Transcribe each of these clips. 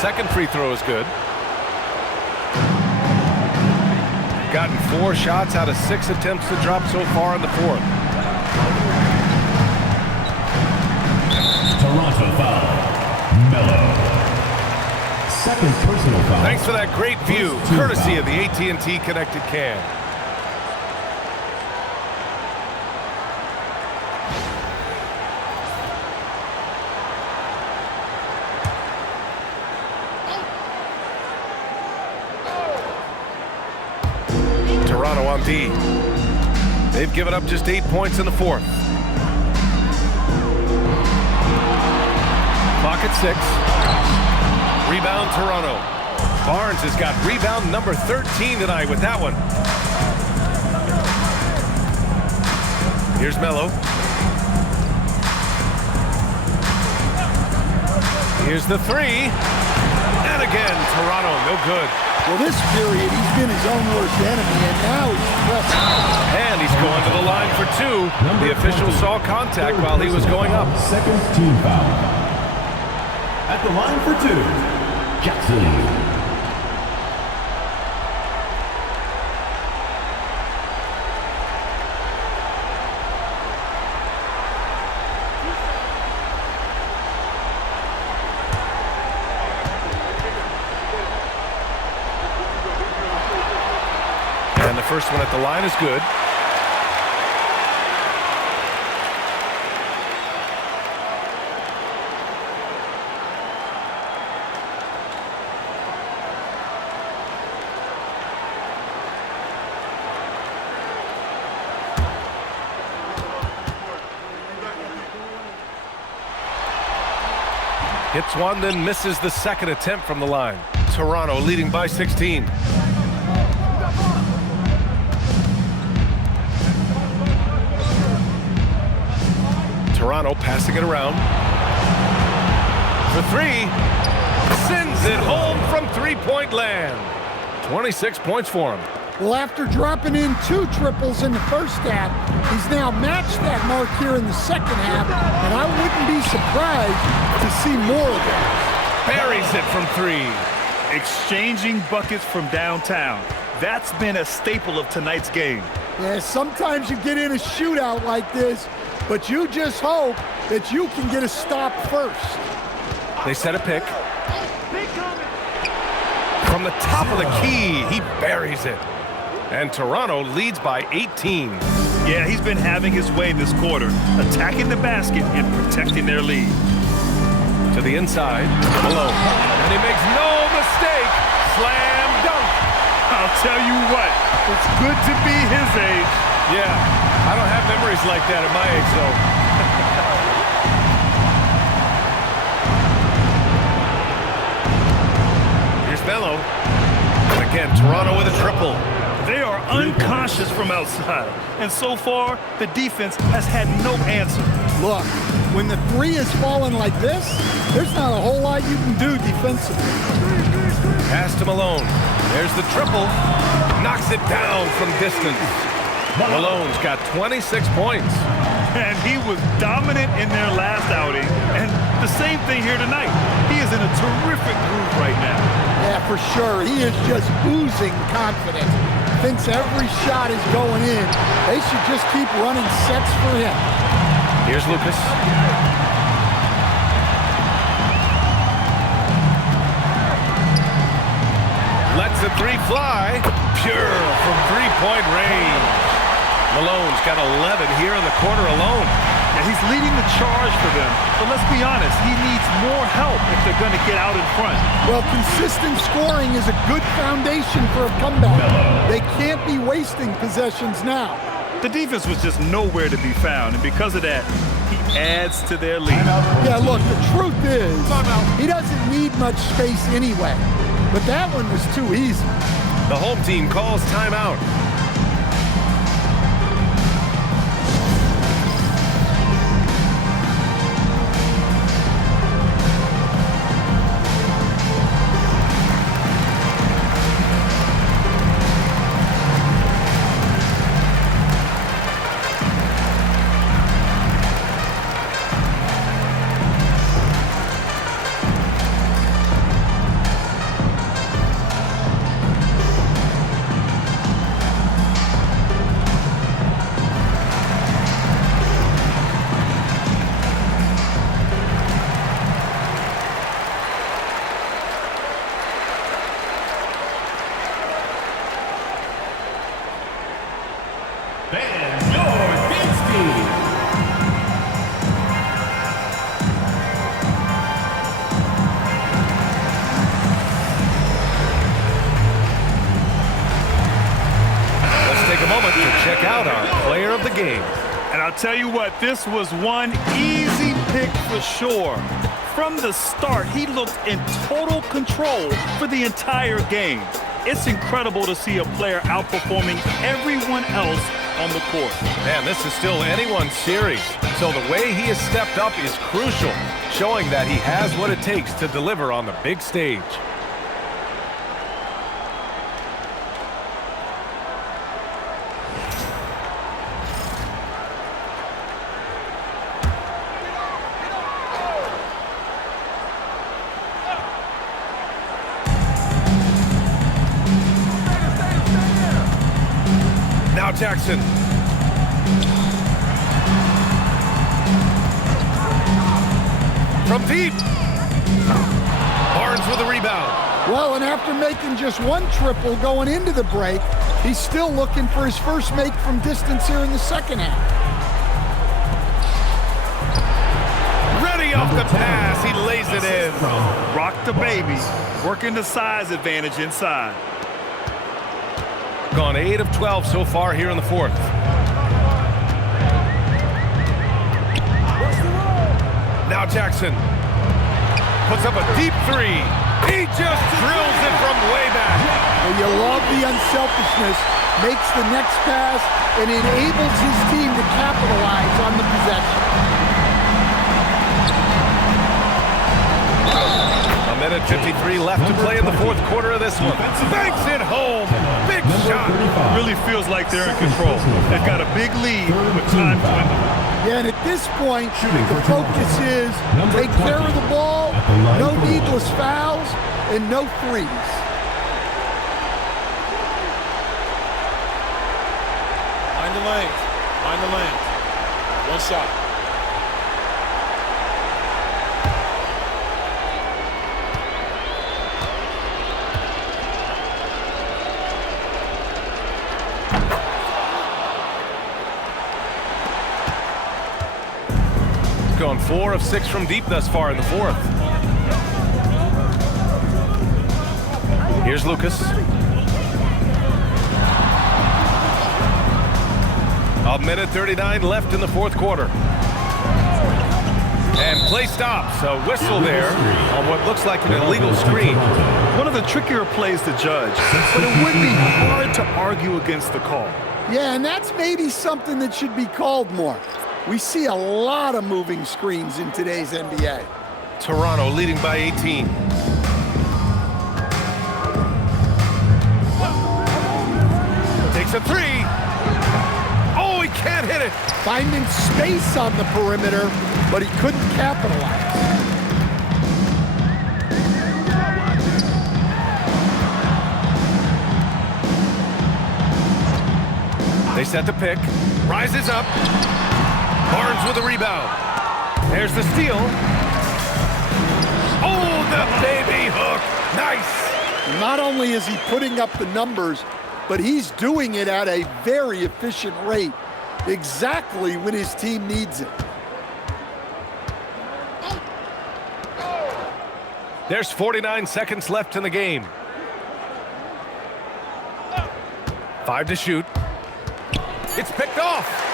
second free throw is good. Gotten 4 shots out of 6 attempts to drop so far in the fourth. Toronto foul. Melo. Second personal foul. Thanks for that great view, courtesy of the AT&T Connected Cam. Toronto on D. They've given up just 8 points in the fourth. Clock at 6. Rebound Toronto. Barnes has got rebound number 13 tonight with that one. Here's Melo. Here's the 3. And again, Toronto, no good. Well, this period, he's been his own worst enemy, and now he's pressing. And he's going to the line for 2. The official saw contact while he was going up. Second team foul. At the line for 2, Jackson. And the first one at the line is good. Hits one, then misses the second attempt from the line. Toronto leading by 16. Toronto passing it around. For 3. Sends it home from three-point land. 26 points for him. Well, after dropping in 2 triples in the first half, he's now matched that mark here in the second half, and I wouldn't be surprised to see more of that. Buries it from 3. Exchanging buckets from downtown. That's been a staple of tonight's game. Yeah, sometimes you get in a shootout like this, but you just hope that you can get a stop first. They set a pick. From the top of the key, he buries it. And Toronto leads by 18. Yeah, he's been having his way this quarter, attacking the basket and protecting their lead. To the inside, Malone. And he makes no mistake. Slam dunk. I'll tell you what, it's good to be his age. Yeah, I don't have memories like that at my age, though. Here's Melo. And again, Toronto with a triple. They are unconscious from outside, and so far, the defense has had no answer. Look, when the 3 is falling like this, there's not a whole lot you can do defensively. Pass to Malone. There's the triple. Knocks it down from distance. Malone's got 26 points. And he was dominant in their last outing, and the same thing here tonight. He is in a terrific groove right now. Yeah, for sure. He is just oozing confidence. Thinks every shot is going in. They should just keep running sets for him. Here's Lucas. Lets the 3 fly. Pure from three-point range. Malone's got 11 here in the quarter alone. Yeah, he's leading the charge for them. But let's be honest, he needs more help if they're going to get out in front. Well, consistent scoring is a good foundation for a comeback. They can't be wasting possessions now. The defense was just nowhere to be found, and because of that, he adds to their lead. Yeah, look, the truth is, he doesn't need much space anyway. But that one was too easy. The home team calls timeout. Fans, your Gates team. Take a moment to check out our player of the game. And I'll tell you what, this was one easy pick for sure. From the start, he looked in total control for the entire game. It's incredible to see a player outperforming everyone else on the court. Man, this is still anyone's series. So the way he has stepped up is crucial, showing that he has what it takes to deliver on the big stage. Now Jackson. From deep. Barnes with a rebound. Well, and after making just one triple going into the break, he's still looking for his first make from distance here in the second half. Ready off the pass. He lays it in. Rock the baby. Working the size advantage inside. Gone 8 of 12 so far here in the fourth. Now Jackson puts up a deep three. He just drills it from way back. Well, you love the unselfishness, makes the next pass, and enables his team to capitalize on the possession. A minute 53 left to play in the fourth quarter of this one. Banks it home. Big shot. Really feels like they're in control. They've got a big lead with time dwindling. Yeah, and at this point, the focus is take care of the ball, no needless fouls, and no threes. Mind the lanes. Mind the lanes. One shot. Gone 4 of 6 from deep thus far in the fourth. Here's Lucas. A minute 39 left in the fourth quarter. And play stops. A whistle there on what looks like an illegal screen. One of the trickier plays to judge, but it would be hard to argue against the call. Yeah, and that's maybe something that should be called more. We see a lot of moving screens in today's NBA. Toronto leading by 18. Takes a three. Oh, he can't hit it. Finding space on the perimeter, but he couldn't capitalize. They set the pick. Rises up. Barnes with a rebound. There's the steal. Oh, the baby hook. Nice. Not only is he putting up the numbers, but he's doing it at a very efficient rate, exactly when his team needs it. There's 49 seconds left in the game. 5 to shoot. It's picked off.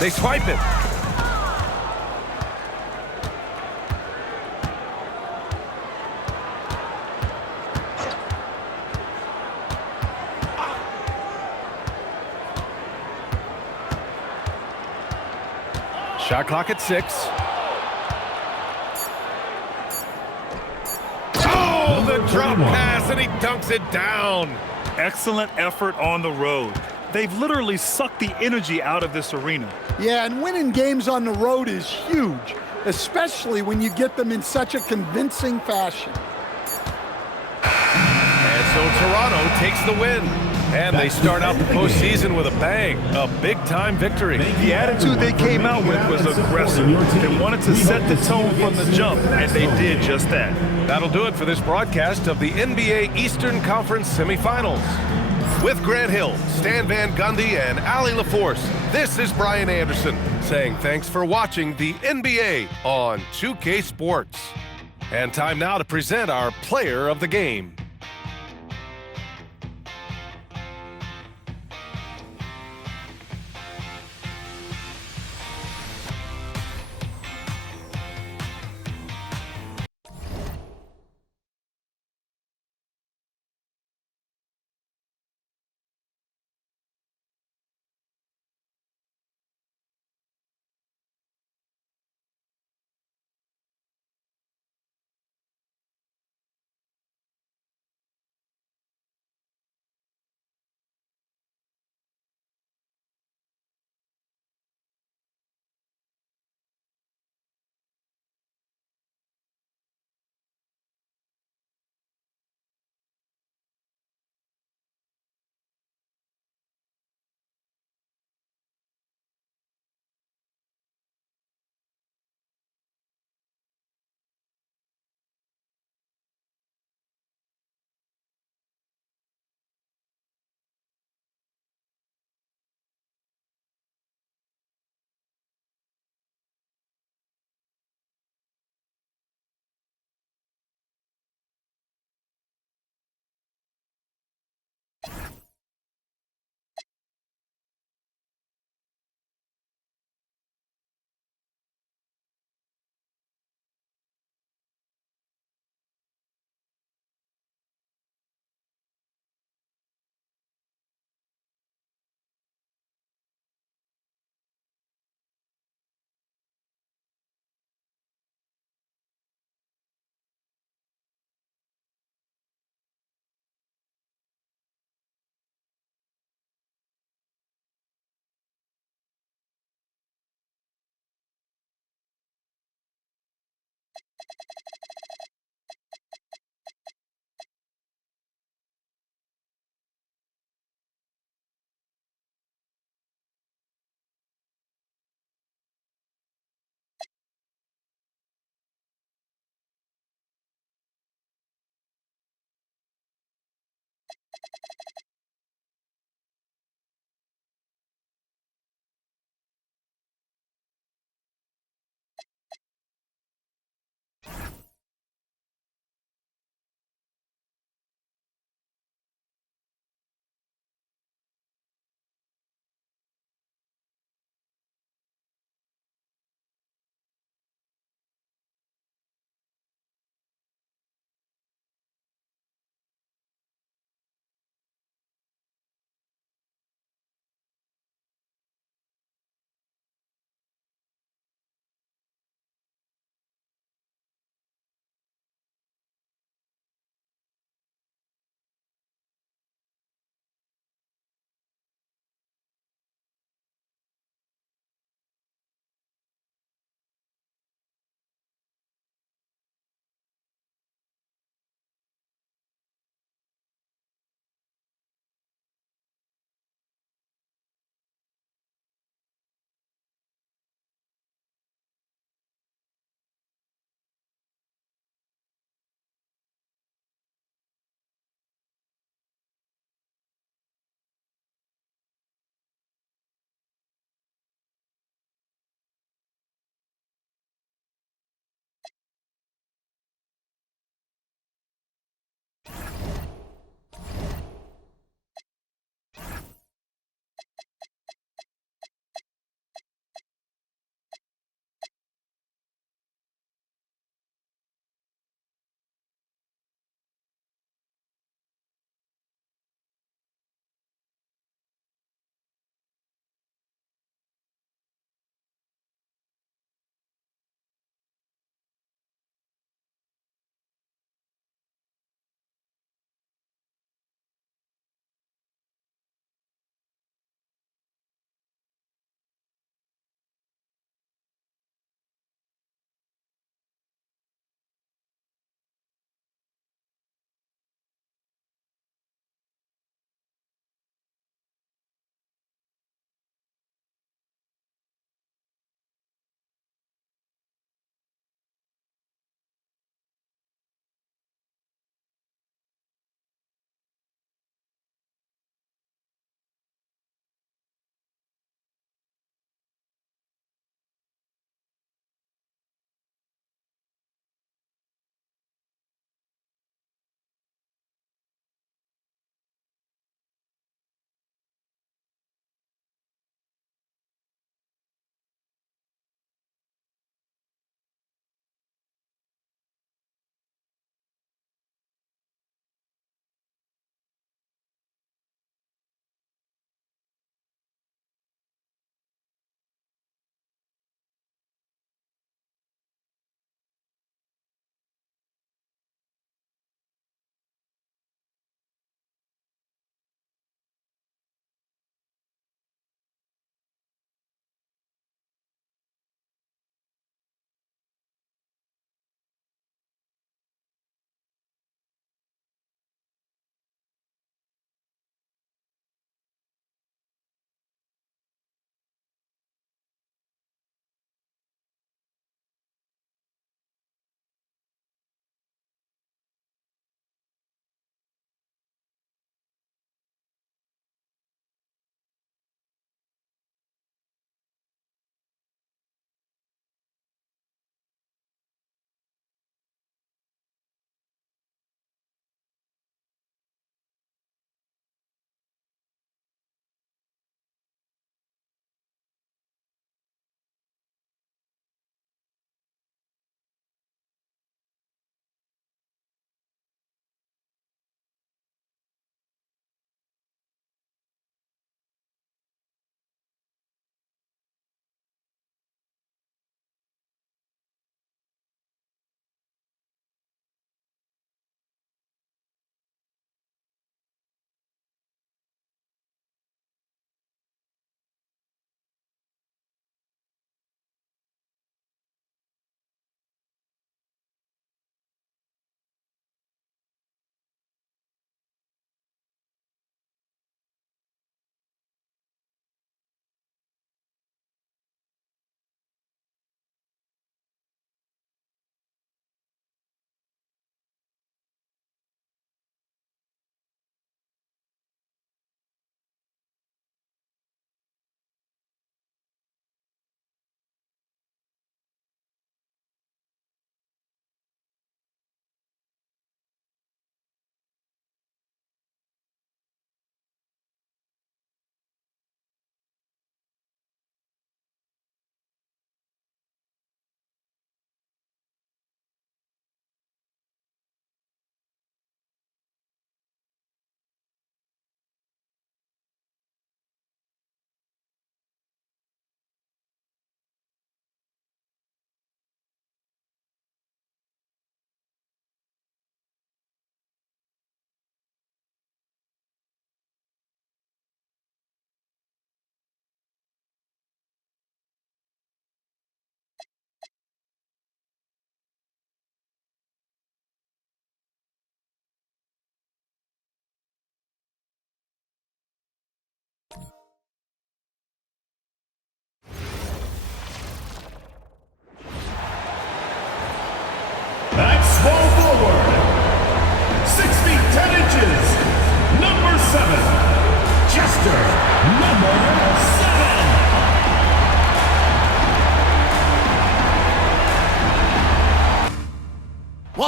They swipe it. Shot clock at 6. Oh, the drop pass, and he dunks it down. Excellent effort on the road. They've literally sucked the energy out of this arena. Yeah, and winning games on the road is huge, especially when you get them in such a convincing fashion. And so Toronto takes the win. And they start out the postseason with a bang, a big-time victory. The attitude they came out with was aggressive. They wanted to set the tone from the jump, and they did just that. That'll do it for this broadcast of the NBA Eastern Conference semifinals. With Grant Hill, Stan Van Gundy, and Ali LaForce, this is Brian Anderson saying thanks for watching the NBA on 2K Sports. And time now to present our player of the game.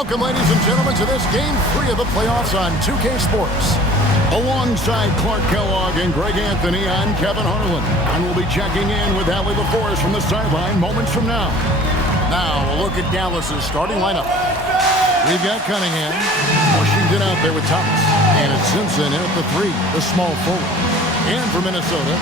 Welcome, ladies and gentlemen, to this Game 3 of the playoffs on 2K Sports. Alongside Clark Kellogg and Greg Anthony, I'm Kevin Harlan. And we'll be checking in with Allie LaForce from the sideline moments from now. Now, a look at Dallas's starting lineup. We've got Cunningham, Washington out there with Thomas. And it's Simpson in at the 3, the small forward. And for Minnesota,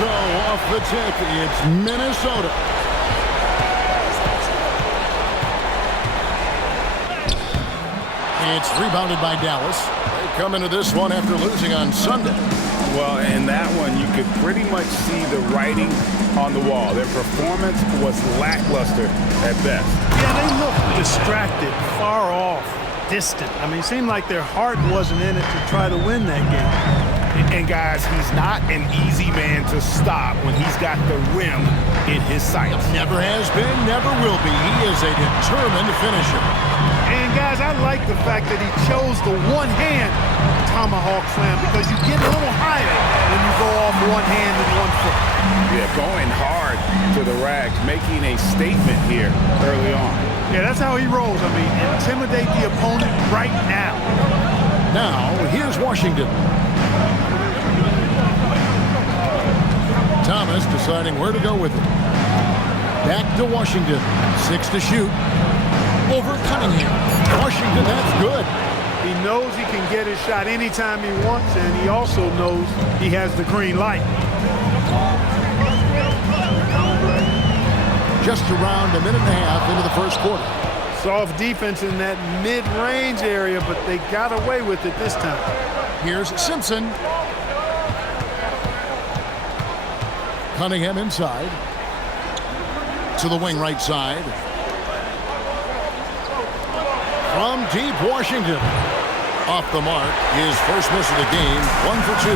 so off the tip, it's Minnesota. It's rebounded by Dallas. They come into this one after losing on Sunday. Well, in that one, you could pretty much see the writing on the wall. Their performance was lackluster at best. Yeah, they looked distracted, far off, distant. I mean, it seemed like their heart wasn't in it to try to win that game. And guys, he's not an easy man to stop when he's got the rim in his sights. Never has been, never will be. He is a determined finisher. And guys, I like the fact that he chose the one-hand tomahawk slam because you get a little higher when you go off one hand and one foot. Yeah, going hard to the rack, making a statement here early on. Yeah, that's how he rolls. I mean, intimidate the opponent right now. Now, here's Washington. Thomas deciding where to go with it. Back to Washington. 6 to shoot. Over Cunningham. Washington, that's good. He knows he can get his shot anytime he wants, and he also knows he has the green light. Just around a minute and a half into the first quarter. Soft defense in that mid-range area, but they got away with it this time. Here's Simpson. Cunningham inside. To the wing right side. From deep, Washington. Off the mark. His first miss of the game. 1 for 2.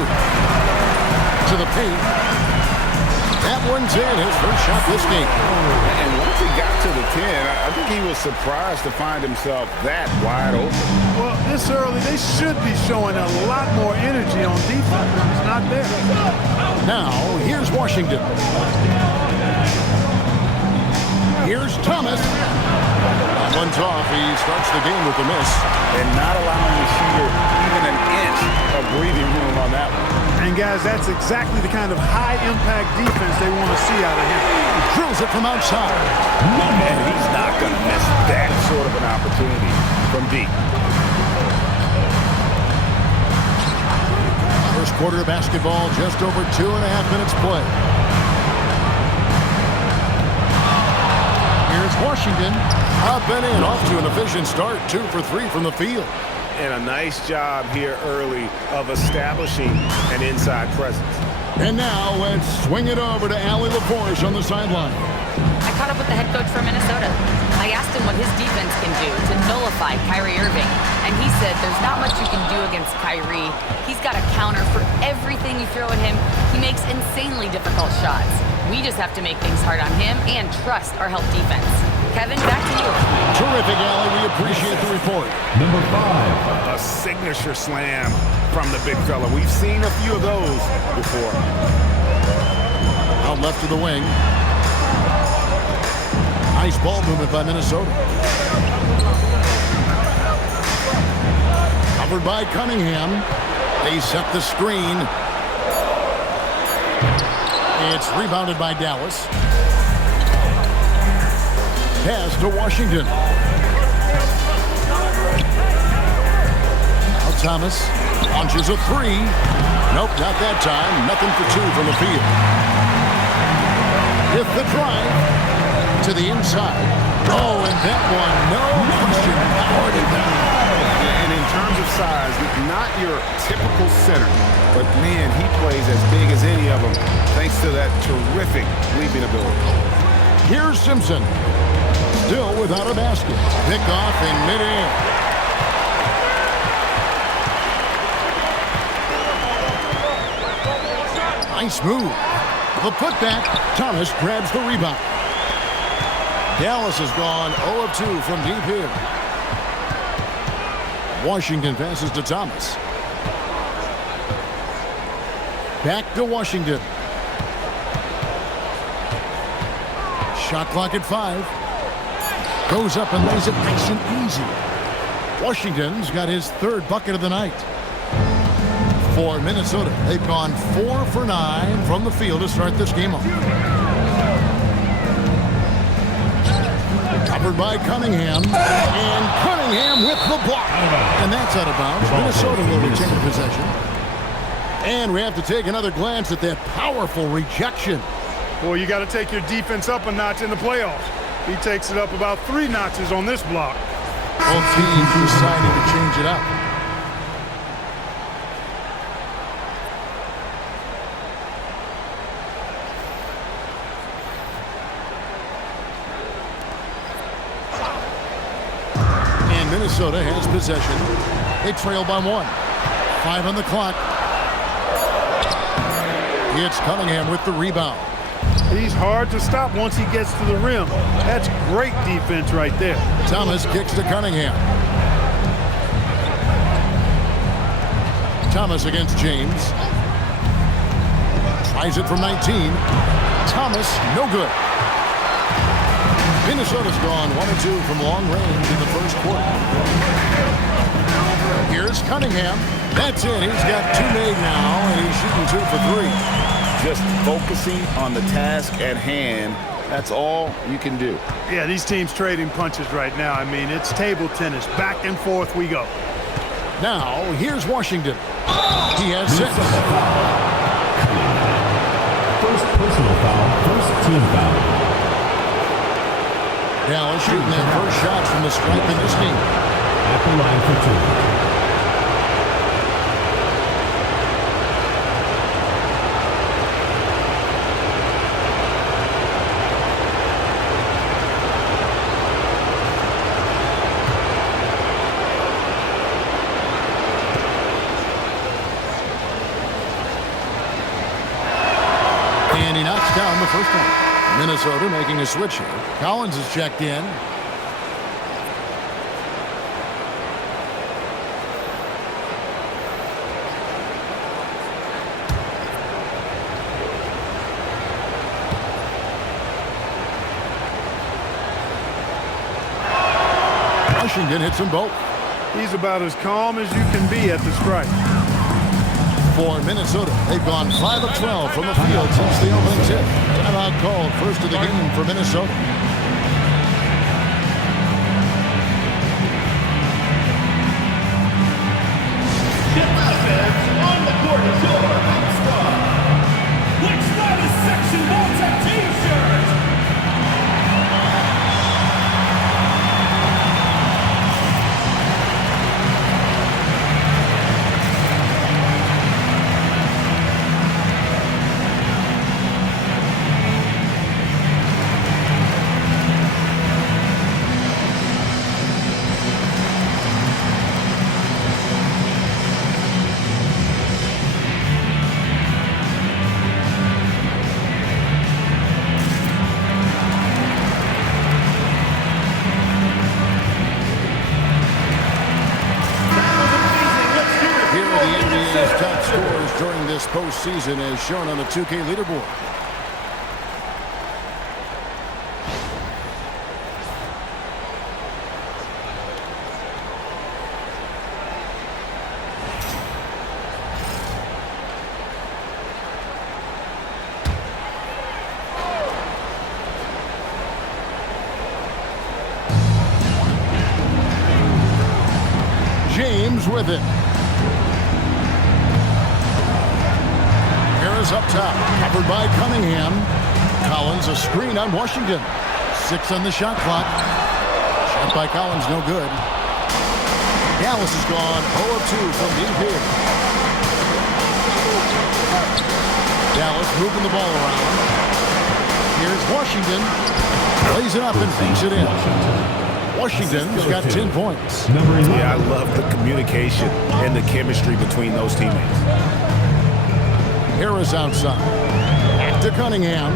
To the paint. That one's in. His first shot this game. And once he got to the 10, I think he was surprised to find himself that wide open. Well, this early, they should be showing a lot more energy on defense. It's not there. Now, here's Washington. Here's Thomas. That one's off. He starts the game with a miss. And not allowing the shooter even an inch of breathing room on that one. And guys, that's exactly the kind of high-impact defense they want to see out of him. He drills it from outside. And he's not going to miss that sort of an opportunity from deep. First quarter of basketball, just over 2.5 minutes play. Here's Washington. Up and in, off to an efficient start. 2 for 3 from the field. And a nice job here early of establishing an inside presence. And now let's swing it over to Allie LaForce on the sideline. I caught up with the head coach from Minnesota. I asked him what his defense can do to nullify Kyrie Irving, and he said there's not much you can do against Kyrie. He's got a counter for everything you throw at him. He makes insanely difficult shots. We just have to make things hard on him and trust our help defense. Kevin, back to you. Terrific, Allie. We appreciate the report. Number 5. A signature slam from the big fella. We've seen a few of those before. Out left to the wing. Nice ball movement by Minnesota. Covered by Cunningham. They set the screen. It's rebounded by Dallas. Pass to Washington. Now Thomas launches a 3. Nope, not that time. Nothing for 2 from the field. With the drive to the inside. Oh, and that one, no question. Powered it down. And in terms of size, not your typical center. But, man, he plays as big as any of them thanks to that terrific leaping ability. Here's Simpson. Still without a basket. Pick off in midair. Nice move. The putback. Thomas grabs the rebound. Dallas has gone 0 of 2 from deep here. Washington passes to Thomas. Back to Washington. Shot clock at 5. Goes up and lays it nice and easy. Washington's got his 3rd bucket of the night. For Minnesota, they've gone 4 for 9 from the field to start this game off. Covered by Cunningham. And Cunningham with the block. And that's out of bounds. Minnesota will retain possession. And we have to take another glance at that powerful rejection. Well, you got to take your defense up a notch in the playoffs. He takes it up about 3 notches on this block. Both teams decided to change it up. And Minnesota has possession. They trail by 1. 5 on the clock. It's Cunningham with the rebound. He's hard to stop once he gets to the rim. That's great defense right there. Thomas kicks to Cunningham. Thomas against James. Tries it from 19. Thomas, no good. Minnesota's gone 1 or 2 from long range in the first quarter. Here's Cunningham. That's it. He's got 2 made now, and he's shooting 2 for 3. Just focusing on the task at hand. That's all you can do. Yeah, these teams trading punches right now. I mean, it's table tennis. Back and forth we go. Now, here's Washington. He has 6. First personal foul, first team foul. Dallas shooting their first shots from the stripe in this game. At the line for 2. And he knocks down the first one. Minnesota making a switch here. Collins is checked in. Washington hits them both. He's about as calm as you can be at the stripe. For Minnesota, they've gone 5 of 12 from the field since the opening tip. Timeout called, first of the game for Minnesota. On the court is your squad. Which side is section wants a t-shirt? During this postseason as shown on the 2K leaderboard. James with it. Up top, covered by Cunningham. Collins, a screen on Washington. 6 on the shot clock. Shot by Collins, no good. Dallas is gone 0 of 2 from deep here. Dallas moving the ball around. Here's Washington. Plays it up and banks it in. Washington's got 10 points. Yeah, I love the communication and the chemistry between those teammates. Harris outside. Back to Cunningham.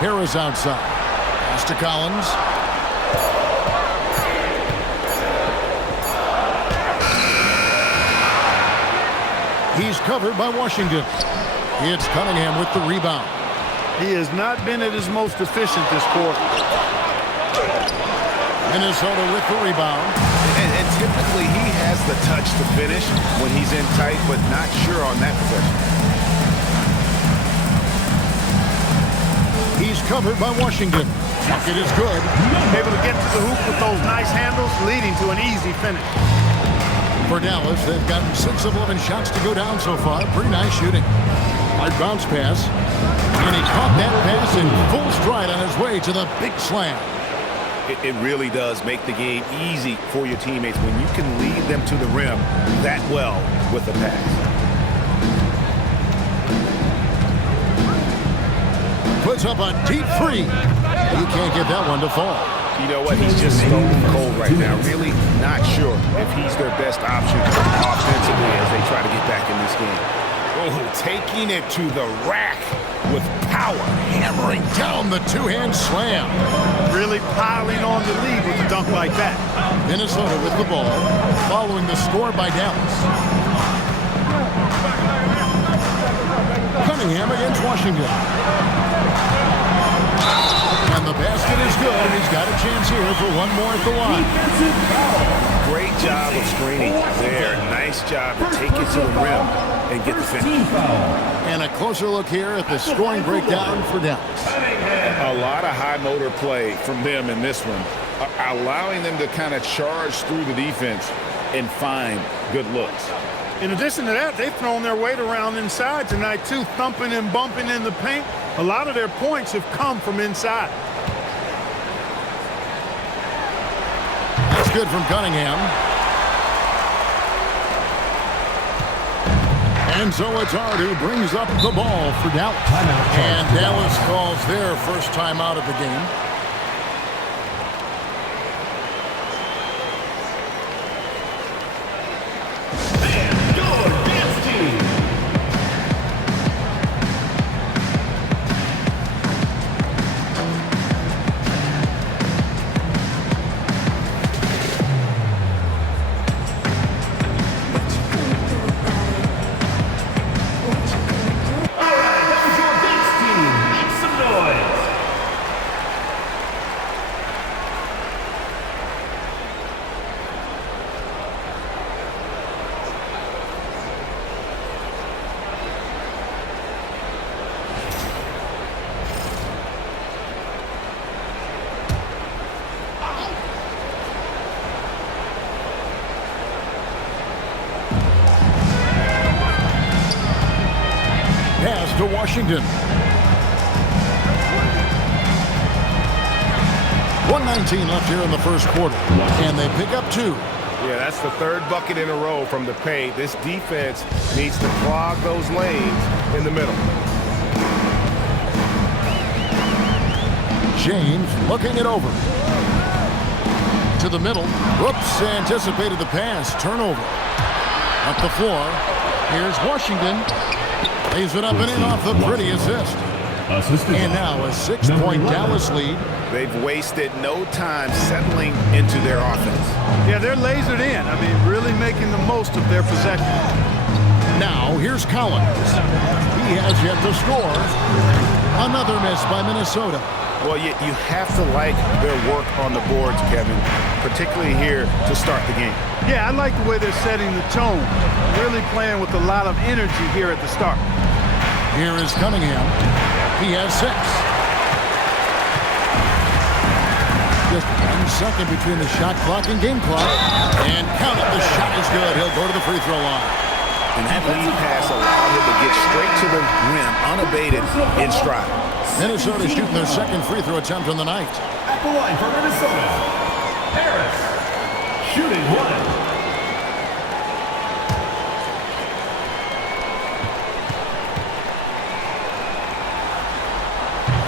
Harris outside. Pass to Collins. He's covered by Washington. It's Cunningham with the rebound. He has not been at his most efficient this quarter. Minnesota with the rebound. And typically he has the touch to finish when he's in tight, but not sure on that possession. He He's covered by Washington. Bucket is good. Able to get to the hoop with those nice handles, leading to an easy finish. For Dallas, they've gotten 6 of 11 shots to go down so far. Pretty nice shooting. Hard bounce pass. And he caught that pass in full stride on his way to the big slam. It really does make the game easy for your teammates when you can lead them to the rim that well with the pass. Puts up a deep three. You can't get that one to fall. You know what? He's just stone cold right now. Really not sure if he's their best option offensively as they try to get back in this game. Oh, taking it to the rack with power. Hammering down the two-hand slam. Really piling on the lead with a dunk like that. Minnesota with the ball, following the score by Dallas. Cunningham against Washington. And the basket is good, and he's got a chance here for one more at the line. Great job of screening there. Nice job to take it to the rim and get the finish. And a closer look here at the scoring breakdown for Dallas. A lot of high motor play from them in this one, allowing them to kind of charge through the defense and find good looks. In addition to that, they've thrown their weight around inside tonight, too, thumping and bumping in the paint. A lot of their points have come from inside. That's good from Cunningham. And so it's Hart who brings up the ball for Dallas. And Dallas calls their first time out of the game. Pass to Washington. 1:19 left here in the first quarter. And they pick up 2. Yeah, that's the third bucket in a row from the paint. This defense needs to clog those lanes in the middle. James looking it over. To the middle. Whoops, anticipated the pass. Turnover. Up the floor. Here's Washington. Lays it up and in off the pretty assist. And now a 6-point Dallas lead. They've wasted no time settling into their offense. Yeah, they're lasered in. I mean, really making the most of their possession. Now, here's Collins. He has yet to score. Another miss by Minnesota. Well, you have to like their work on the boards, Kevin, particularly here to start the game. Yeah, I like the way they're setting the tone. Really playing with a lot of energy here at the start. Here is Cunningham. He has 6. Just 1 second between the shot clock and game clock. And count it, the shot is good. He'll go to the free throw line. And that lead pass allowed him to get straight to the rim, unabated, in stride. Minnesota shooting their second free throw attempt on the night. At the line for Minnesota, Harris, shooting 1.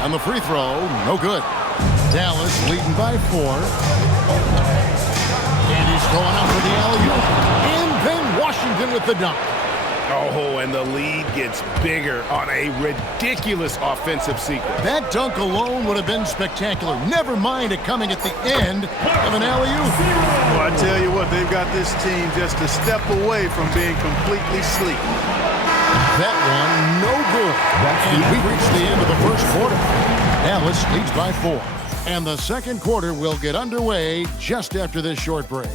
On the free throw, no good. Dallas leading by 4. And he's going out for the alley-oop. And then Washington with the dunk. Oh, and the lead gets bigger on a ridiculous offensive sequence. That dunk alone would have been spectacular. Never mind it coming at the end of an alley-oop. Well, I tell you what, they've got this team just a step away from being completely sleep. That one, no good. And we reached the end of the first quarter. Dallas leads by 4. And the second quarter will get underway just after this short break.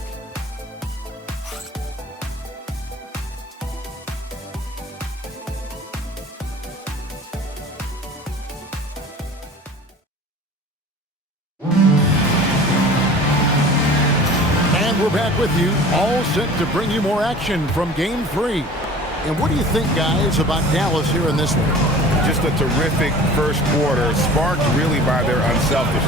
We're back with you, all set to bring you more action from Game 3. And what do you think, guys, about Dallas here in this one? Just a terrific first quarter, sparked really by their unselfishness.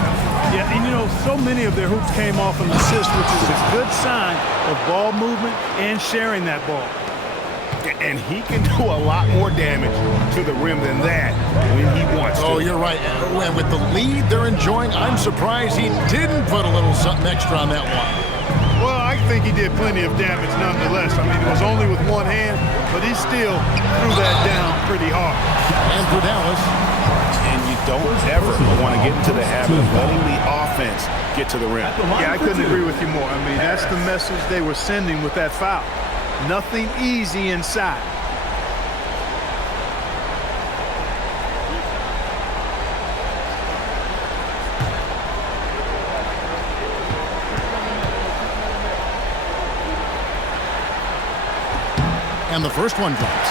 Yeah, and you know, so many of their hoops came off an assist, which is a good sign of ball movement and sharing that ball. And he can do a lot more damage to the rim than that when he wants to. Oh, you're right. And with the lead they're enjoying, I'm surprised he didn't put a little something extra on that one. Well, I think he did plenty of damage nonetheless. I mean, it was only with one hand, but he still threw that down pretty hard. And for Dallas. And you don't ever want to get into the habit of letting the offense get to the rim. Yeah, I couldn't agree with you more. I mean, that's the message they were sending with that foul. Nothing easy inside. And the first one drops.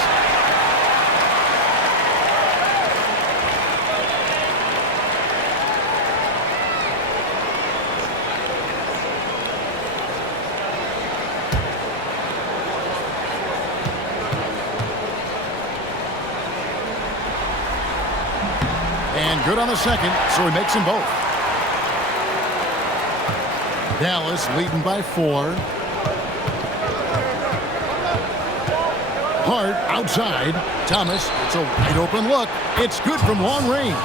And good on the second, so he makes them both. Dallas leading by 4. Hart outside. Thomas, it's a wide open look. It's good from long range.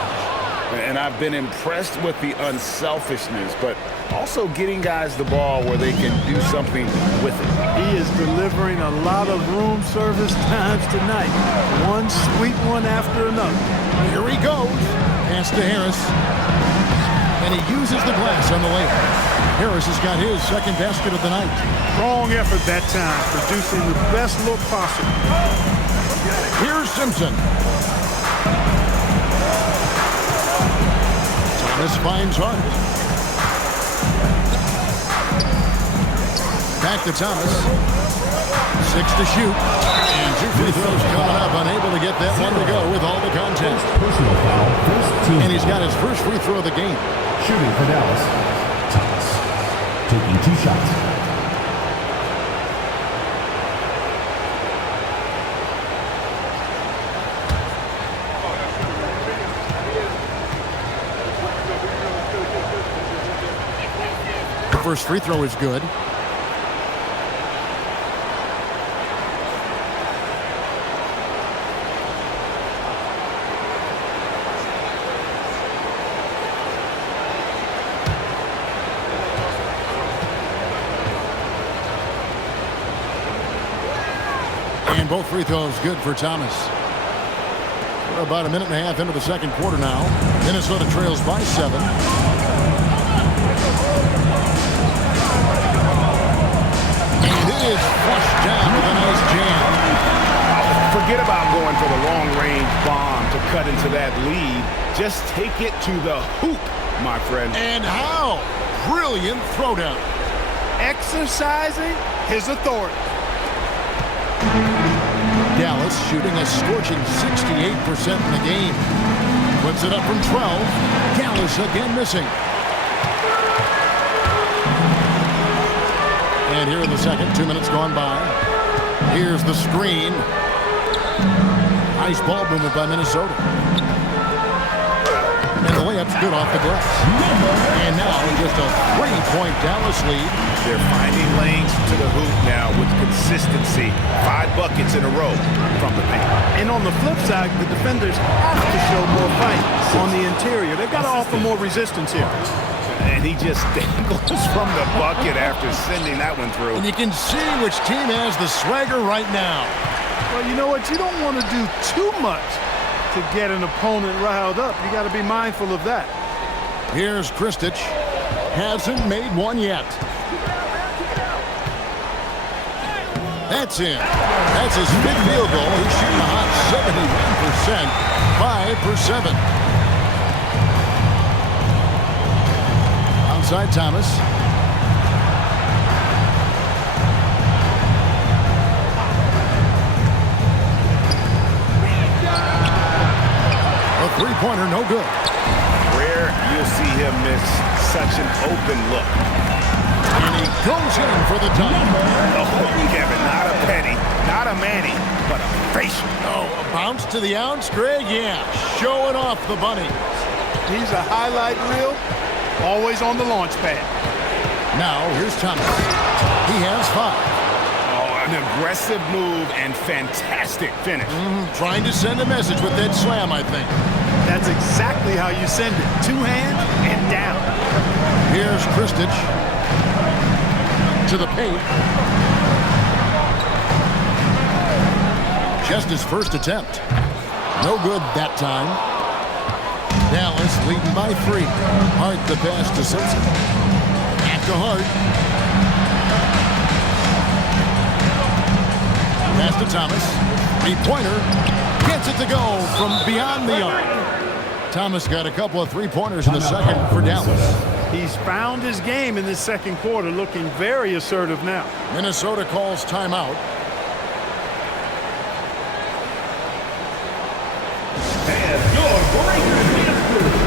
And I've been impressed with the unselfishness, but also getting guys the ball where they can do something with it. He is delivering a lot of room service times tonight. One sweet one after another. Here he goes. Pass to Harris. And he uses the glass on the layup. Harris has got his second basket of the night. Strong effort that time, producing the best look possible. Here's Simpson. Thomas finds Hart. Back to Thomas. 6 to shoot. And 2 free throws coming up. Unable to get that one to go with all the contact. Personal foul, first team. And he's got his first free throw of the game. Shooting for Dallas, Thomas. Taking 2 shots. The first free throw is good. And both free throws good for Thomas. We're about a minute and a half into the second quarter now. Minnesota trails by 7. And it is flushed down with a nice jam. Forget about going for the long-range bomb to cut into that lead. Just take it to the hoop, my friend. And how? Brilliant throwdown. Exercising his authority. Dallas shooting a scorching 68% in the game. Puts it up from 12. Dallas again missing. And here in the second, 2 minutes gone by. Here's the screen. Nice ball movement by Minnesota. And the layup's good off the glass. And now just a 3-point Dallas lead. They're finding lanes to the hoop now with consistency. 5 buckets in a row from the paint. And on the flip side, the defenders have to show more fight on the interior. They've got to offer more resistance here. And he just dangles from the bucket after sending that one through. And you can see which team has the swagger right now. Well, you know what? You don't want to do too much to get an opponent riled up. You got to be mindful of that. Here's Kristich. Hasn't made one yet. That's in. That's his fifth field goal. He's shooting a hot 71%. 5 for 7. Outside Thomas. A three-pointer, no good. Rare you'll see him miss such an open look. And he goes in for the tie. Oh, Kevin, not a penny, not a Manny, but a facial. Oh, a bounce to the outs, Greg? Yeah, showing off the bunny. He's a highlight reel, always on the launch pad. Now, here's Thomas. He has 5. Oh, an aggressive move and fantastic finish. Trying to send a message with that slam, I think. That's exactly how you send it. 2 hands and down. Here's Kristich to the paint. Just his first attempt. No good that time. Dallas leading by 3. Hart the pass to Simpson. Back to Hart. Pass to Thomas. 3-pointer. Gets it to go from beyond the arc. Thomas got a couple of 3-pointers in the second for Dallas. He's found his game in this second quarter, looking very assertive now. Minnesota calls timeout. And your breaker dance crew.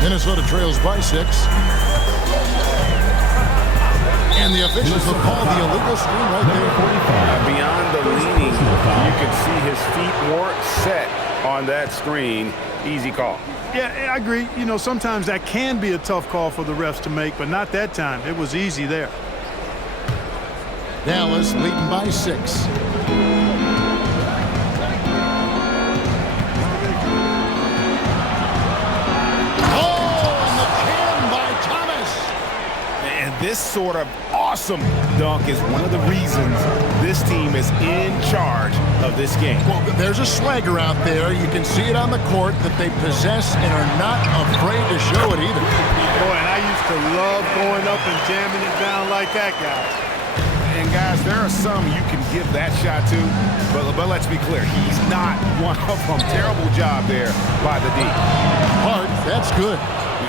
Minnesota trails by 6. And the officials will call the illegal screen right there. Beyond the leaning, you can see his feet weren't set on that screen. Easy call. Yeah, I agree. You know, sometimes that can be a tough call for the refs to make, but not that time. It was easy there. Dallas leading by 6. This sort of awesome dunk is one of the reasons this team is in charge of this game. Well, there's a swagger out there. You can see it on the court that they possess and are not afraid to show it either. Boy, and I used to love going up and jamming it down like that, guys. And guys, there are some you can give that shot to, but let's be clear, he's not one of them. Terrible job there by the D. Hart, that's good.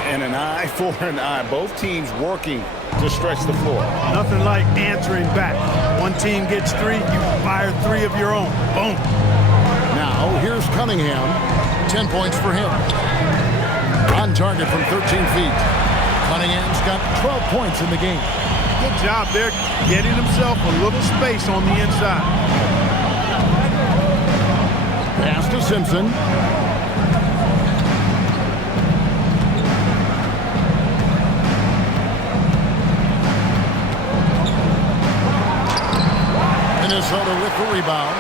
And an eye for an eye. Both teams working to stretch the floor. Nothing like answering back. One team gets 3, you fire 3 of your own. Boom. Now, here's Cunningham. 10 points for him. On target from 13 feet. Cunningham's got 12 points in the game. Good job there, getting himself a little space on the inside. Pass to Simpson. Minnesota with the rebound.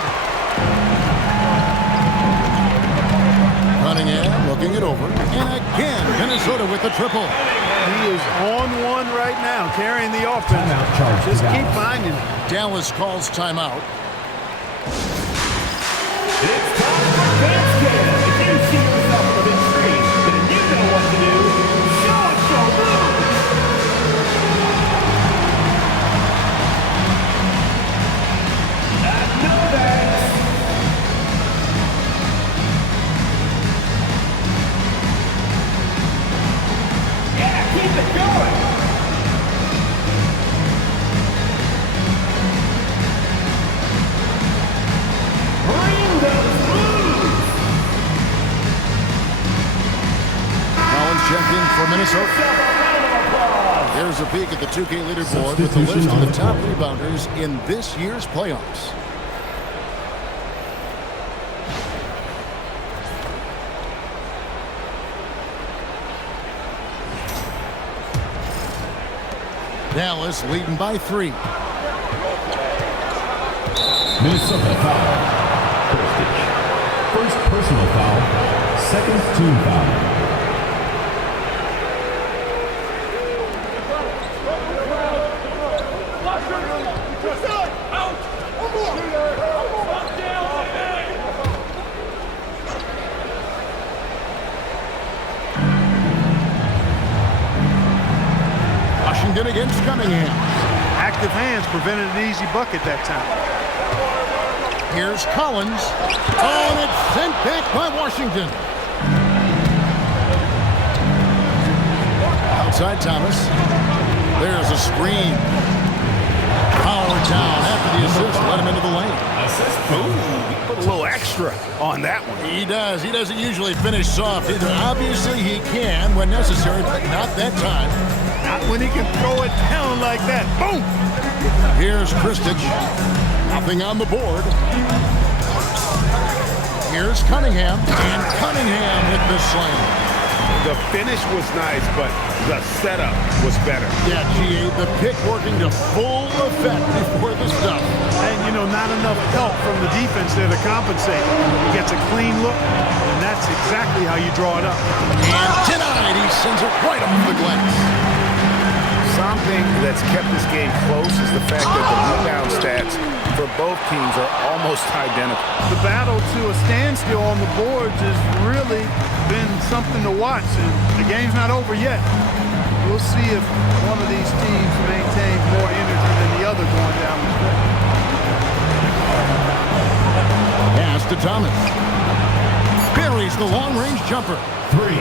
Cunningham looking it over. And again, Minnesota with the triple. He is on one right now, carrying the offense. Just keep finding it. Dallas calls timeout. It's time for dance game. If you see yourself on the big screen, then you know what to do. Show us your moves. No thanks. Yeah, keep it going. Bring those moves. Collins checked in for Minnesota. Here's a peek at the 2K leaderboard with the list of the top rebounders in this year's playoffs. Dallas leading by 3. Minnesota foul. First personal foul. Second team foul. Washington against Cunningham. Active hands prevented an easy bucket that time. Here's Collins. Oh, and it's sent back by Washington. Outside Thomas. There's a screen. Power down after the assist. Let him into the lane. Ooh, he put a little extra on that one. He does. He doesn't usually finish soft either. Obviously, he can when necessary, but not that time. Not when he can throw it down like that. Boom! Here's Kristich. Nothing on the board. Here's Cunningham. And Cunningham with the slam. The finish was nice, but the setup was better. Yeah, GA, the pick working to full effect before the stuff. And, you know, not enough help from the defense there to compensate. He gets a clean look, and that's exactly how you draw it up. And denied. He sends it right off the glass. Something that's kept this game close is the fact that the rebound stats for both teams are almost identical. The battle to a standstill on the boards has really been something to watch, and the game's not over yet. We'll see if one of these teams maintains more energy than the other going down the stretch. Pass to Thomas. Buries the long-range jumper. 3.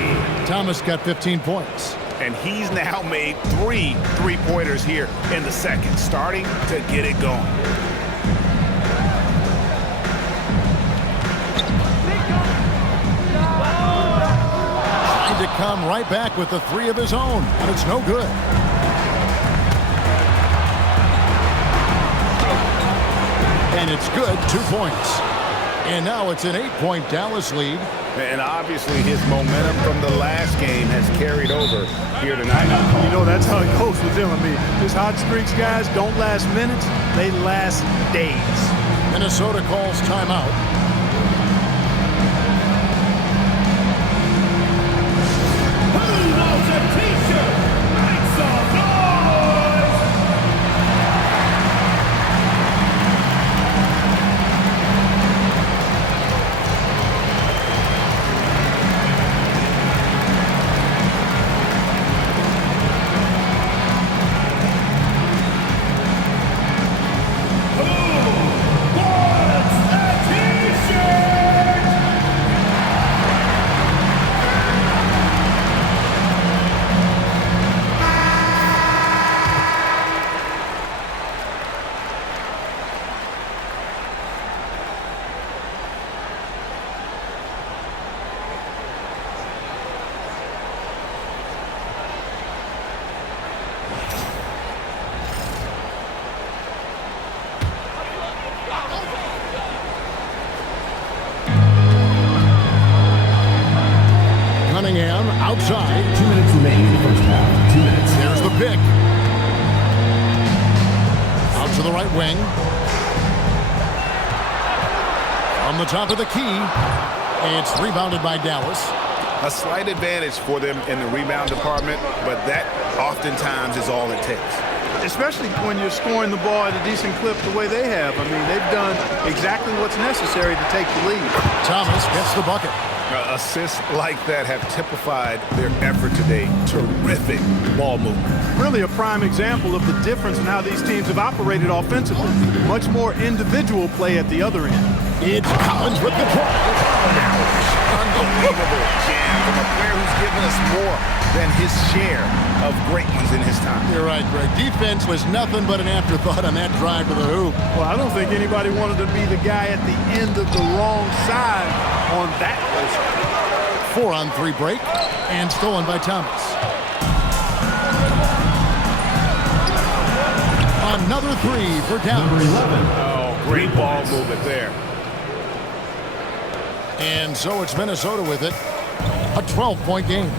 Thomas got 15 points. And he's now made 3 three-pointers here in the second, starting to get it going. Trying to come right back with the 3 of his own, but it's no good. And it's good, 2 points. And now it's an 8-point Dallas lead. And obviously his momentum from the last game has carried over here tonight. You know, that's how it goes with him. I mean, his hot streaks, guys, don't last minutes. They last days. Minnesota calls timeout. Who wants a t-shirt? Make some noise! Cunningham outside. 2 minutes remaining in the first half. 2 minutes. There's the pick. Out to the right wing. On the top of the key. It's rebounded by Dallas. A slight advantage for them in the rebound department, but that oftentimes is all it takes. Especially when you're scoring the ball at a decent clip the way they have. I mean, they've done exactly what's necessary to take the lead. Thomas gets the bucket. Assists like that have typified their effort today. Terrific ball movement. Really a prime example of the difference in how these teams have operated offensively. Much more individual play at the other end. It's Collins with the drive. Unbelievable jam from a player who's given us more than his share of great ones in his time. You're right, Greg. Defense was nothing but an afterthought on that drive to the hoop. Well, I don't think anybody wanted to be the guy at the end of the wrong side on that post. 4-on-3 break and stolen by Thomas. Another 3 for Dallas. Number 11. Oh, great ball movement there. And so it's Minnesota with it. A 12-point game.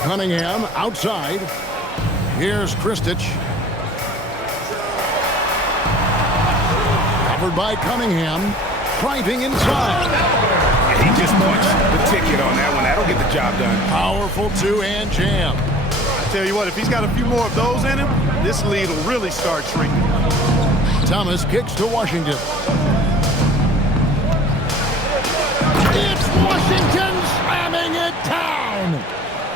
Cunningham outside. Here's Kristich. Covered by Cunningham. Driving inside. And he just punched the ticket on that one. That'll get the job done. Powerful two-hand jam. I tell you what, if he's got a few more of those in him, this lead will really start shrinking. Thomas kicks to Washington. It's Washington slamming it down.